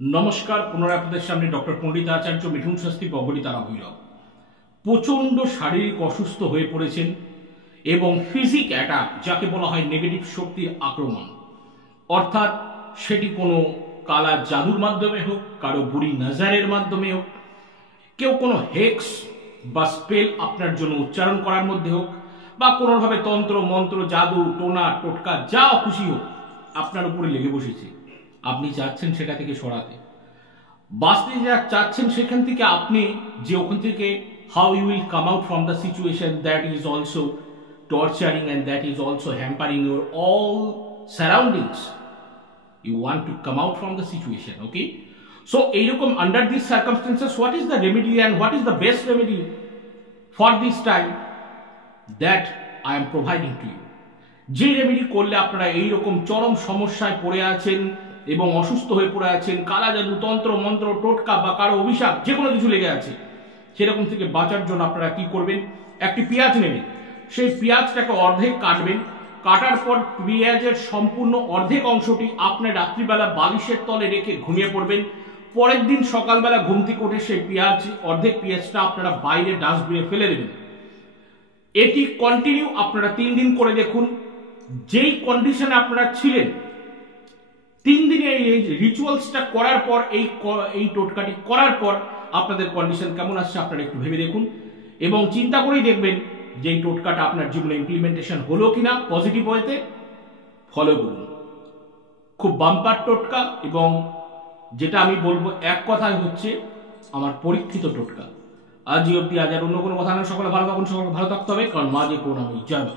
নমস্কার, পুনরায় আপনাদের সামনে ডক্টর পণ্ডিত আচার্য মিঠুন শাস্ত্রী বগলি তারা ভৈরব। প্রচণ্ড শারীরিক অসুস্থ হয়ে পড়েছেন এবং ফিজিক অ্যাটাক, যাকে বলা হয় নেগেটিভ শক্তির আক্রমণ, অর্থাৎ সেটি কোনো কালা জাদুর মাধ্যমে হোক, কারো বুড়ি নজরের মাধ্যমে হোক, কেউ কোনো হেক্স বা স্পেল আপনার জন্য উচ্চারণ করার মধ্যে হোক, বা কোনোভাবে তন্ত্র মন্ত্র জাদু টোনা টোটকা যা খুশি হোক আপনার উপরে লেগে বসেছে। আপনি চাচ্ছেন সেটা থেকে সরাতে, বাঁচতে যা চাচ্ছেন সেখান থেকে আপনি যে ওখান থেকে how you will come out from the situation that is also torturing and that is also hampering your all surroundings, you want to come out from the situation. Okay, so এইরকম under this circumstances what is the remedy and what is the best remedy for this time that I am providing to you. যে remedy করলে আপনারা এইরকম চরম সমস্যায় পড়ে আছেন এবং অসুস্থ হয়ে পড়ে আছেন, কালা জাদু তন্ত্র মন্ত্র টোটকা বা কারো অভিশাপ যে কোনো কিছু লেগে আছে, সেরকম থেকে বাঁচার জন্য আপনারা কি করবেন, একটি পেঁয়াজ নেবেন, সেই পেঁয়াজটাকে অর্ধেক কাটবেন, কাটার পর পেঁয়াজের সম্পূর্ণ অর্ধেক অংশটি আপনার রাত্রিবেলা বালিশের তলে রেখে ঘুমিয়ে পড়বেন। পরের দিন সকালবেলা ঘুম থেকে উঠে সেই অর্ধেক পেঁয়াজটা আপনারা বাইরে ডাস্টবিনে ফেলে দেবেন। এটি কন্টিনিউ আপনারা 3 দিন করে দেখুন। যেই কন্ডিশনে আপনারা ছিলেন 3 দিনে এই রিচুয়ালসটা করার পর, এই টোটকাটি করার পর আপনাদের কন্ডিশন কেমন আসছে আপনারা একটু ভেবে দেখুন এবং চিন্তা করেই দেখবেন যে এই টোটকাটা আপনার জীবনে ইমপ্লিমেন্টেশন হলো কিনা। পজিটিভ ওয়েতে ফলো করুন। খুব বাম্পার টোটকা এবং যেটা আমি বলবো এক কথায় হচ্ছে আমার পরীক্ষিত টোটকা। আজই অব্দি, আজ আর অন্য কোনো কথা না। সকলে ভালো থাকুন, সকলে ভালো থাকতে হবে, কারণ মা যে কোন আমি জয় মা।